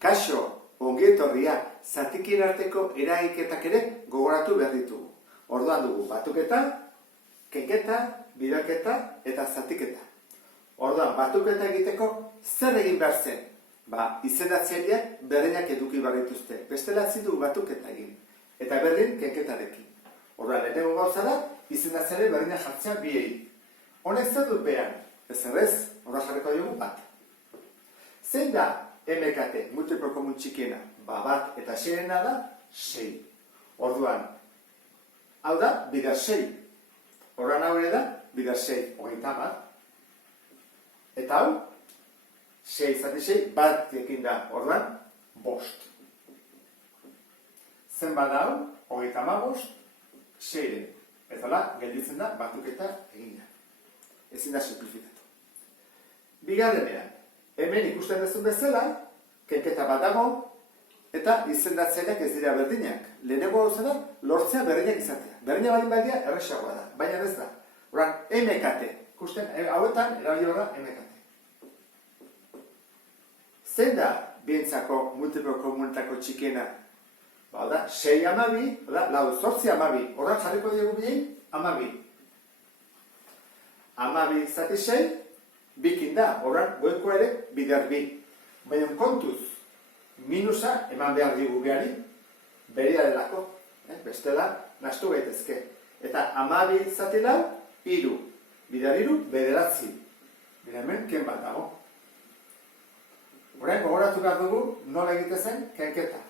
Kaixo, ongietorria, zatikien arteko eragiketak ere gogoratu behar ditugu. Orduan dugu batuketa, kenketa, bidalketa eta zatiketa. Orduan, batuketa egiteko zer egin behar zen? Izendatzaileak berdinak eduki behar dituzte. Bestela ezin dugu batuketa egin. Eta berdin kenketarekin. Orduan, lehenengo gauza da, izendatzaile berdinak jartzea biei. Honek zer dut behan? Ez, horra jarriko dugu bat. Zein da MKT, multiplo komun txikiena? Bat eta seirena da 6. Orduan, hau da, bidar 6. Horran hau ere da, bidar 6, 30. Eta hau, 6 zati 6, bat ekin da, orduan, 5. Zen bada hau, 35, 6. Eta hola, gelditzen da, batuketa egina. Ezin da simplifikatu. Bigarrenean, hemen ikusten duzun bezala, kenketa bat dago, eta izendatzaileak ez dira berdinak. Lehenengo gauza da, lortzea berdinak izatea. Berdina baldin badia, erresagoa da, baina ez da. Horan, MKT. Ikusten, hauetan, erabili da MKT. Zein da, bientzako, multiplo komunetako txikiena? Da, 6 amabi, lau, 8 amabi. Horan jarriko dugu biei, amabi. Amabi zati 6, bikin da, horan, goeko ere, bidar bi. Baina kontuz, minusa eman behar digu behari, beria delako, bestela, nastu gaitezke. Eta amabi zati lau, 3. Bidar 3, bederatzi. Bira hemen, ken bat dago. Horain, gogoratu behar dugu, nola egitezen, kenketa.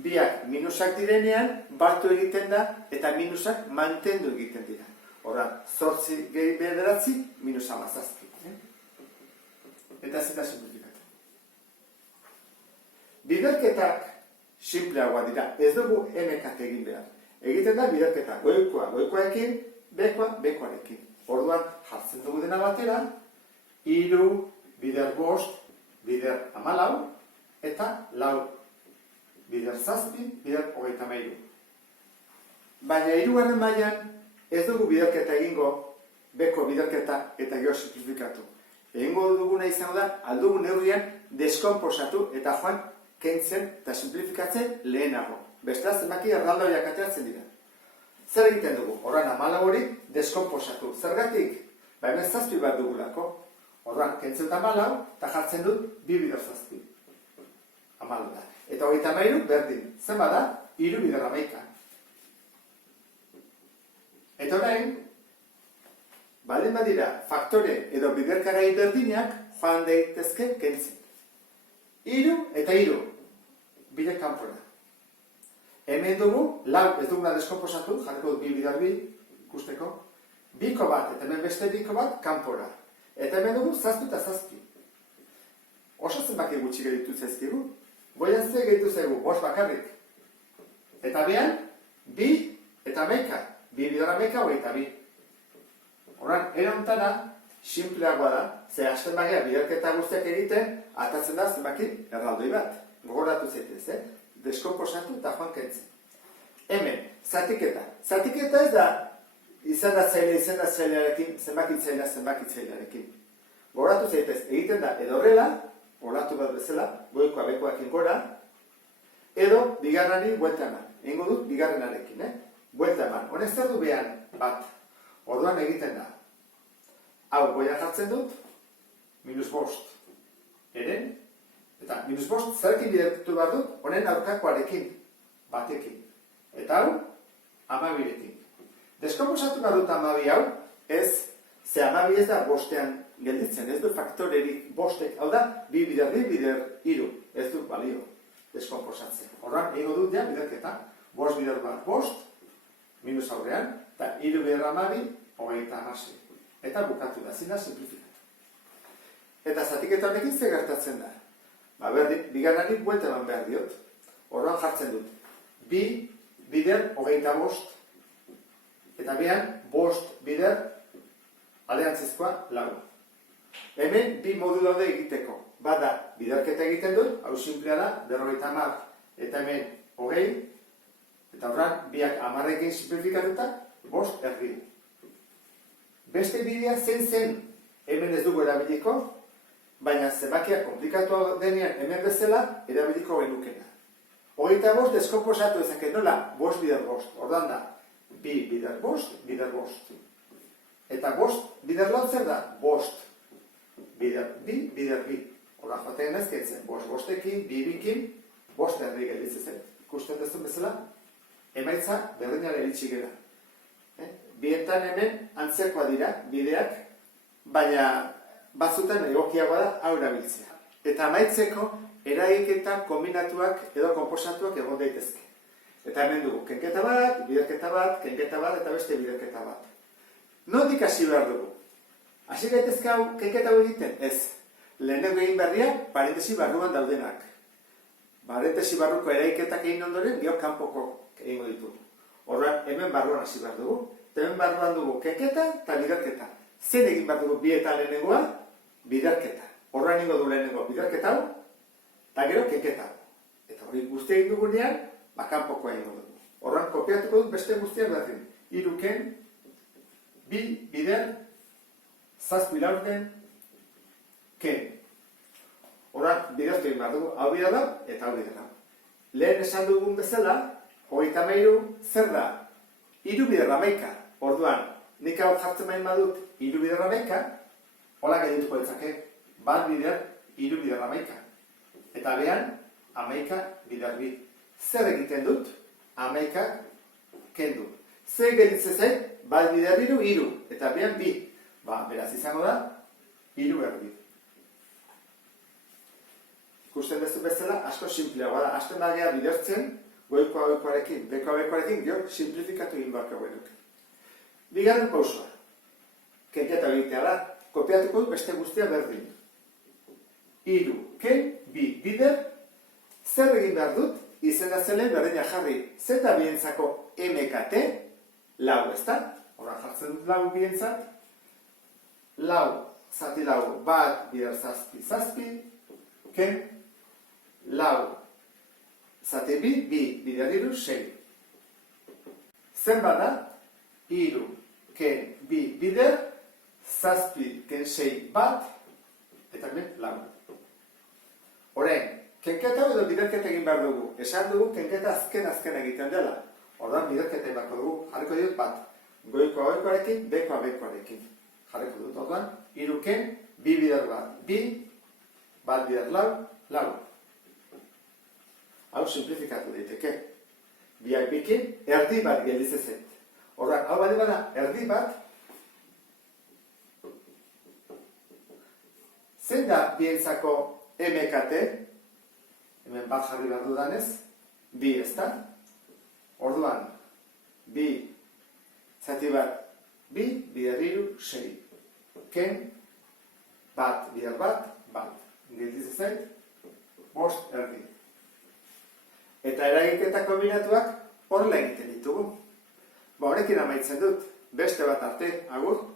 Biak minusak direnean, batu egiten da, eta minusak mantendu egiten dira. Horan, 8 gehi bederatzi, minus 17. Eta ez da simplifikatu. Biderketak simpleagoa dira, ez dugu MKT egin behar. Egiten da biderketa goikoarekin, bekoarekin. Orduan, jartzen dugu dena batera, 3, bider 5, bider 14, eta 4, bider 7, bider 33. Baina 3. mailan ez dugu biderketa egingo, beko biderketa eta gero simplifikatu. Egingo duguna izango da, aldugun neurrian deskomposatu eta joan kentzen eta simplifikatzen lehenago. Bestela zenbaki erraldoiak ateratzen dira. Zer egiten dugu? Horran 14 hori deskomposatu. Zergatik? Hemen 7 bat dugulako. Horran kentzen da 14 eta jartzen dut 2 bider 7. 14 da. Eta 33 berdin. Zen bada? 3 bider 11. Eta orain, baldin badira, faktore edo biderkagai berdinak joan daitezke kentzen. 3 eta 3, bide kanpora. Hemen dugu, lau ez duguna deskomposatu, jarriko dut 2 bider 2, ikusteko. Biko bat, eta hemen beste biko bat, kanpora. Eta hemen dugu, 7 eta 7. Oso zenbaki gutxi geditu zaizkigu. Goian ze geditu zaigu, 5 bakarrik. Eta behan, 2 eta 11. 2 bider 11, 22. Horan, erontara, simpleagoa da, ze hasten bagea biderketa guztiak egiten, atatzen da zenbaki erraldoi bat. Gogoratu zaitez, deskomposatu eta joan kentzen. Hemen, zatiketa. Zatiketa ez da izendatzailearekin, zenbakitzailearekin. Gogoratu zaitez, egiten da edo horrela, olatu bat bezala, goikoa bekoakin gora, edo bigarrari buelta eman. Egingo dut bigarrenarekin, buelta eman. Honek zer du behan bat. Orduan egiten da. Hau goia jartzen dut, -5. Eren, eta -5 zerekin bidertu behar dut, honen aurkakoarekin, batekin. Eta hau, 12rekin. Deskomposatu behar dut 12 hau, ez, ze 12 ez da 5ean gelditzen, ez du faktorerik 5ek, hau da, 2 bider 2, bider 3, ez du balio deskomposatzen. Orduan, egingo dut ja biderketa, 5 bider 5, minus aurrean, eta 3 bider 12, 36. Eta bukatu da, zina simplifikatu. Eta zatiketa honekin ze gertatzen da. Bigarrari buelta eman behar diot. Orduan jartzen dut. 2 bider 25, eta behan 5 bider aleantzizkoa 4. Hemen 2 modu daude egiteko. Bada, biderketa egiten dut, hau simplea da, 50, eta hemen 20, eta horran, biak 10ekin simplifikatuta, 5 erdi. Beste bidea zen, hemen ez dugu erabiliko, baina zenbakia komplikatu denean hemen bezala, erabiliko genukena. 25 deskomposatu ezake nola, 5 bider 5. Ordan da, 2 bider 5, bider 5. Eta 5 bider lau zer da? 5 bider 2, bider 2. Hora joaten ezketzen, 5 5ekin, 2 2ekin, 5 erdi gelditzen zen. Ikusten duzun bezala, emaitza berdinara iritsi gera. Bietan hemen antzekoa dira, bideak, baina batzutan egokiagoa da hau erabiltzea. Eta amaitzeko, eragiketa kombinatuak edo konposatuak egon daitezke. Eta hemen dugu, kenketa bat, biderketa bat, kenketa bat eta beste biderketa bat. Nondik hasi behar dugu? Hasi gaitezke hau kenketa hau egiten? Ez. Lehenengo egin berria, parentesi barruan daudenak. Parentesi barruko eraiketak egin ondoren, geho kanpoko egingo ditugu. Horren, hemen barruan hasi behar dugu. Eta hemen barruan dugu kenketa eta biderketa. Zen egin behar dugu bi eta lehenengoa? Biderketa. Horren ingo du lehenengo biderketa hau, eta gero kenketa hau. Eta hori guztia egin dugunean, kanpokoa egingo dugu. Horren, kopiatuko dut beste guztiak berdin. 3 ken, 2 bider, 7 laurden, ken. Horren, bidertu egin behar dugu, hau bidera da, eta hau bidera. Lehen esan dugun bezala, 33 zer da? 3 bider 11. Orduan, nik hau jartzen bain badut 3 bider 11, hola gaituko ditzake, 1 bider, 3 bider 11. Eta behan, 11 bider 2. Zer egiten dut? 11 kendu. Zer gelditzen zait? 1 bider 3, 3. Eta behan 2. Beraz izango da, 3 erdi. Ikusten duzu bezala, asko simpleagoa da. Hasten bagea bidertzen, goikoa goikoarekin, bekoa bekoarekin, gero simplifikatu egin barko genuke. Bigarren pausoa. Kenketa egitea da, kopiatuko dut beste guztia berdin. 3 ken, 2 bider, zer egin behar dut? Izendatzelen berdina jarri zeta bientzako MKT, lau, ezta? Horra jartzen dut lau bientzat. Lau, zati lau, 1 bider 7, 7, ken, lau, zati 2, 2 bider 3, 6. Zenbat da? 3, ken, 2 bider, 7, ken 6, 1, eta hemen lau. Orain, kenketa edo biderketa egin behar dugu. Esan dugu kenketa azken egiten dela. Ordan biderketa egin beharko dugu. Jarriko dut bat. Goikoa goikoarekin, bekoa bekoarekin. Jarriko dut orduan. 3 ken, 2 bider 1, 2, 1 bider lau, lau. Hau simplifikatu daiteke. Biak bikin, erdi bat gelditzen. Ordan, hau bade bada, erdi bat. Zein da bientzako MKT? Hemen bat jarri behar dudanez, 2 ezta? Orduan, 2, zati bat, 2, bider 3, 6. Ken, 1 bider 1, 1. Gelditzen zait, 5 erdi. Eta eragiketa kombinatuak horrela egiten ditugu. Horrekin amaitzen dut, beste bat arte, agur.